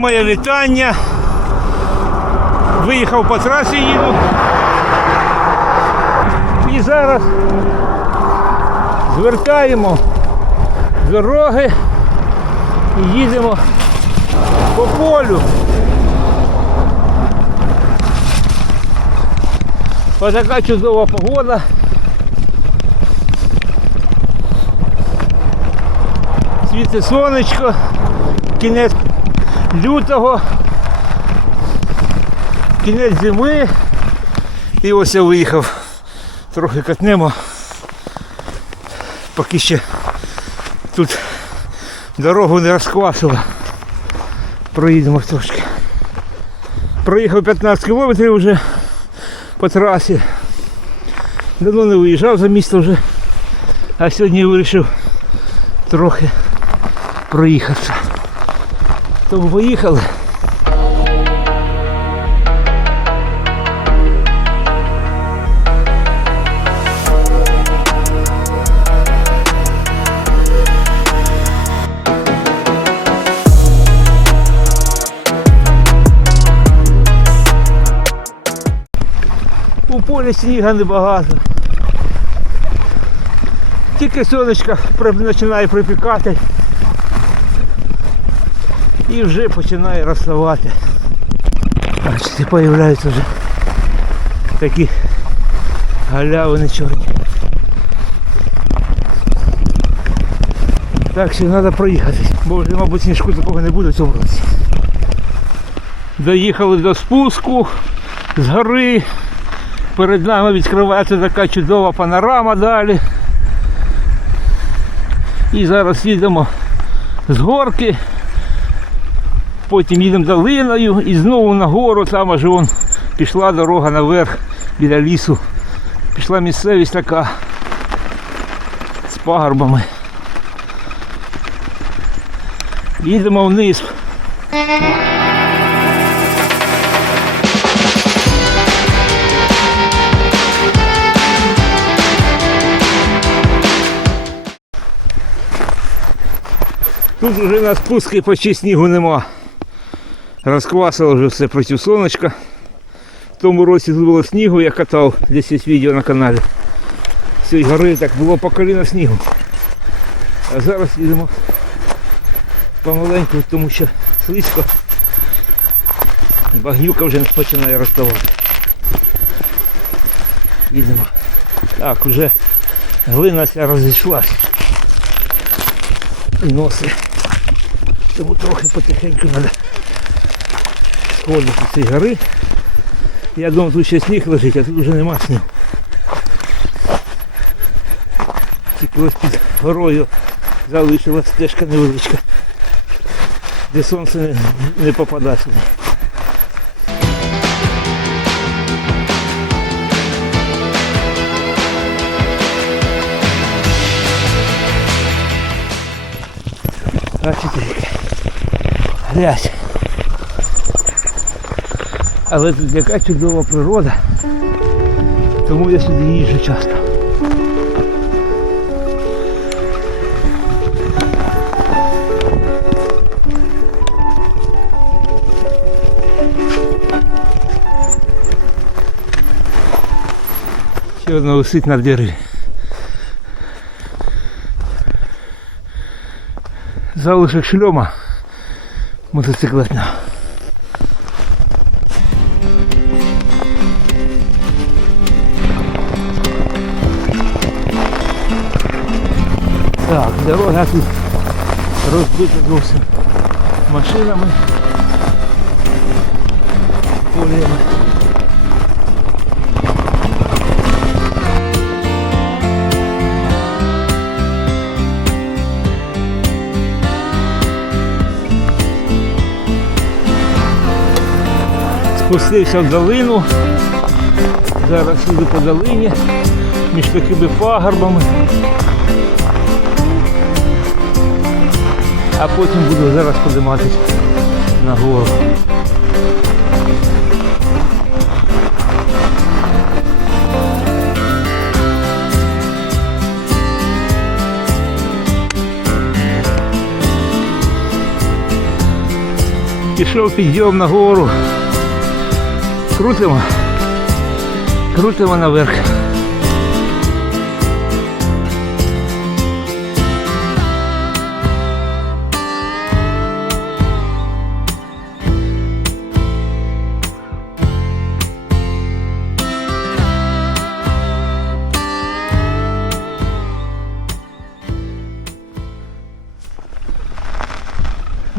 Моє вітання. Виїхав по трасі їду. І зараз звертаємо дороги і їдемо по полю. Ось така чудова погода. Світить сонечко, кінець лютого, кінець зими. І ось я виїхав. Трохи катнемо. Поки ще тут дорогу не розквасило. Проїдемо трошки. Проїхав 15 кілометрів вже по трасі. Давно не виїжджав за місто вже. А сьогодні вирішив трохи проїхатися. Тому поїхали. У полі сніга небагато. Тільки сонечко починає припікати і вже починає розставати. Бачите, появляються вже такі галявини чорні. Так що треба проїхати, бо вже, мабуть, сніжку такого не буде в цьому році. Доїхали до спуску з гори. Перед нами відкривається така чудова панорама далі. І зараз їдемо з горки потім їдемо долиною і знову на гору, там аж вон пішла дорога наверх біля лісу. Пішла місцевість така з пагорбами. Їдемо вниз. Тут вже на спуски почти снігу нема. Розквасило вже все проти сонечка. В тому році було снігу, я катав, десь є відео на каналі. Цієї гори так було по коліна снігу. А зараз їдемо помаленьку, тому що слизько. Багнюка вже починає розставати. Їдемо. Так, вже глина вся розійшлась. І носи. Тому трохи потихеньку треба сходити з цієї гори. Я думав, тут ще сніг лежить, а тут вже нема снігу. Тільки ось під горою залишилась стежка невеличка, де сонце не, попадає сюди. Бачите, яка грязь. Але тут яка чудова природа, тому я сюди їжджу часто. Ще одна висить на дереві. Залишок шльома мотоциклетного. Дорога тут розбита зовсім машинами, полями. Спустився в долину. Зараз їду по долині між такими пагорбами. А потім буду зараз подиматись на гору. Пішов підйом на гору. Крутимо. Крутимо наверх.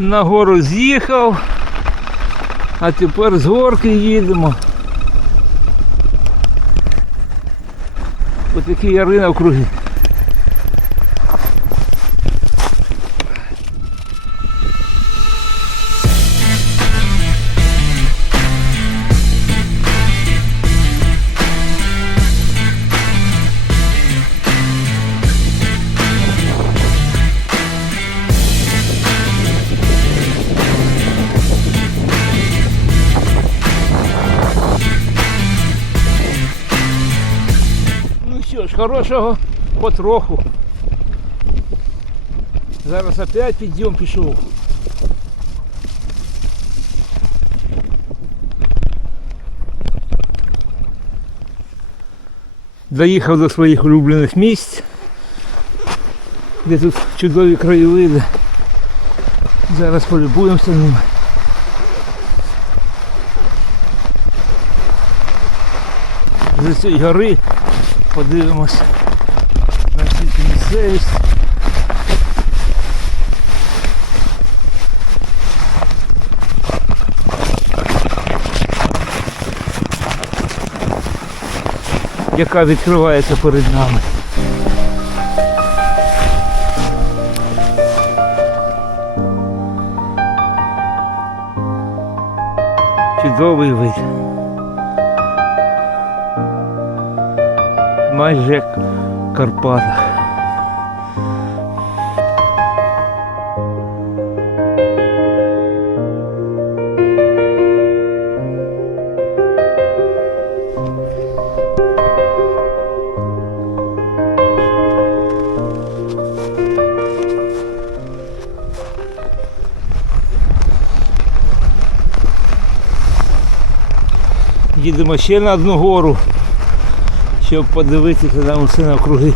На гору з'їхав, а тепер з горки їдемо. Ось ярина в навкруги. Хорошого потроху. Зараз опять підйом пішов. Доїхав до своїх улюблених місць, де тут чудові краєвиди. Зараз полюбуємося ними. З цієї гори подивимось на всю цю місцевість. Яка відкривається перед нами. Чудовий вид. Майже як в Карпатах. Їдемо ще на одну гору щоб подивитися там усе навкруги.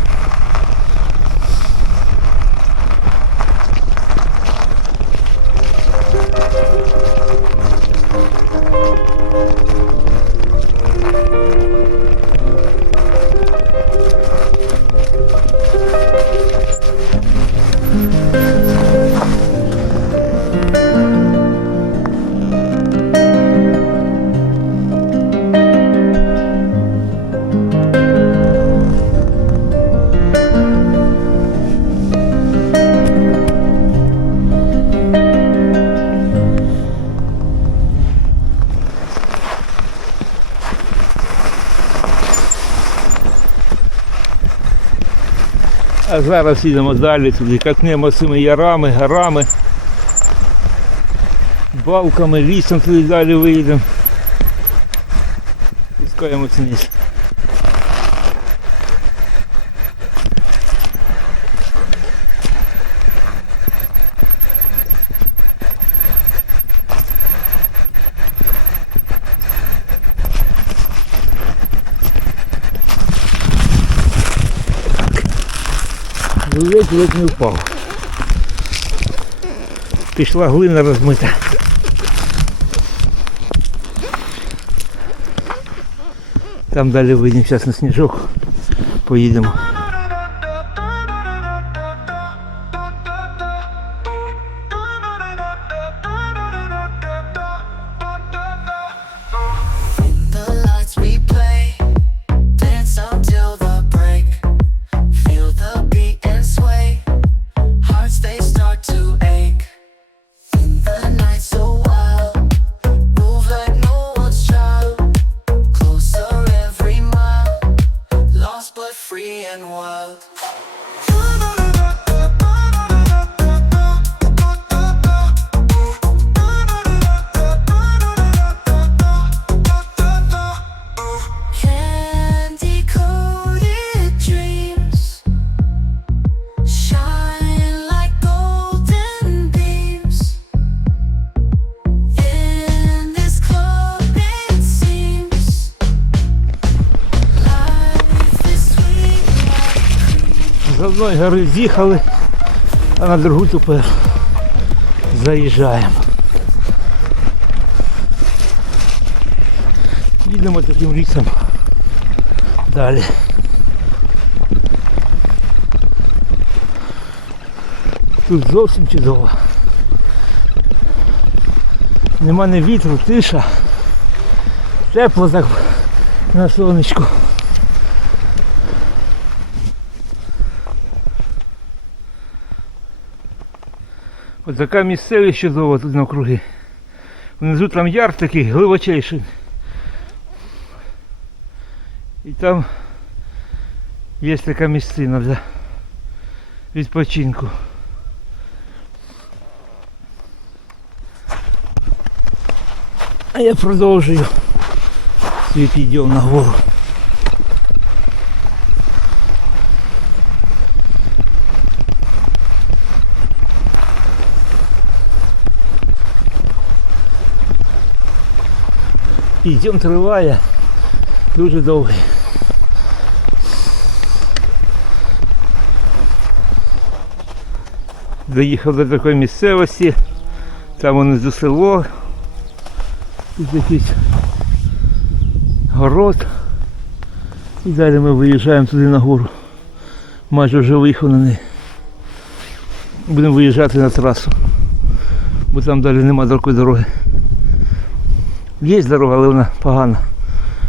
А зараз їдемо далі туди, катнемо цими ярами, горами, балками, лісом туди далі виїдемо. Пускаємося вниз. Ледь-ледь не впав. Пішла глина розмита. Там далі вийдемо зараз на сніжок. Поїдемо. Одної гори з'їхали, а на другу тепер заїжджаємо. Їдемо таким лісом далі. Тут зовсім чудово. Нема ні вітру, тиша. Тепло так на сонечку. Така місцевість чудова тут навкруги. Внизу там яр такий глибочайший. І там є така місцина для відпочинку. А я продовжую свій підйом на гору. Підйом триває дуже довгий. Доїхав до такої місцевості, там внизу село, якийсь город. І далі ми виїжджаємо туди на гору. Майже вже виїхав на неї. Будемо виїжджати на трасу. Бо там далі нема такої дороги. Є дорога, але вона погана.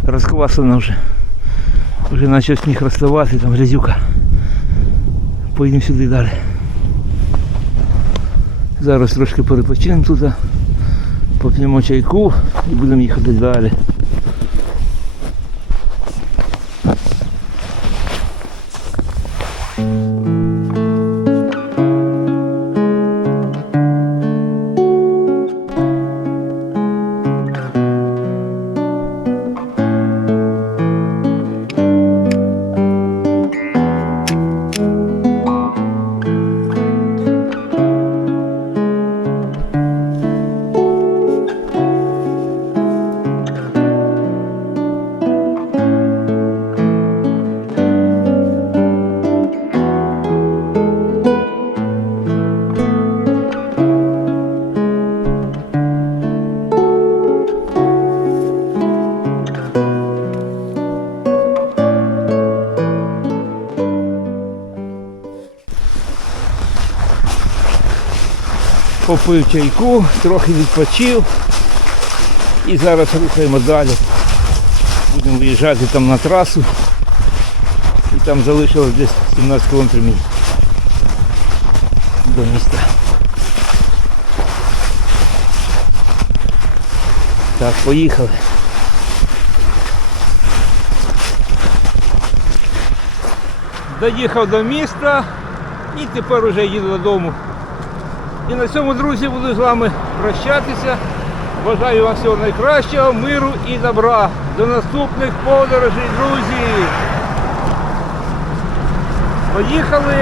Розквасана вже. Вже почав сніг розставати, там грязюка. Поїдемо сюди далі. Зараз трошки перепочинемо тут, поп'ємо чайку і будемо їхати далі. Попив чайку, трохи відпочив. І зараз рухаємо далі. Будемо виїжджати там на трасу. І там залишилось десь 17 кілометрів до міста. Так, поїхали. Доїхав до міста і тепер вже їду додому. І на цьому, друзі, буду з вами прощатися. Бажаю вам всього найкращого, миру і добра. До наступних подорожей, друзі. Поїхали!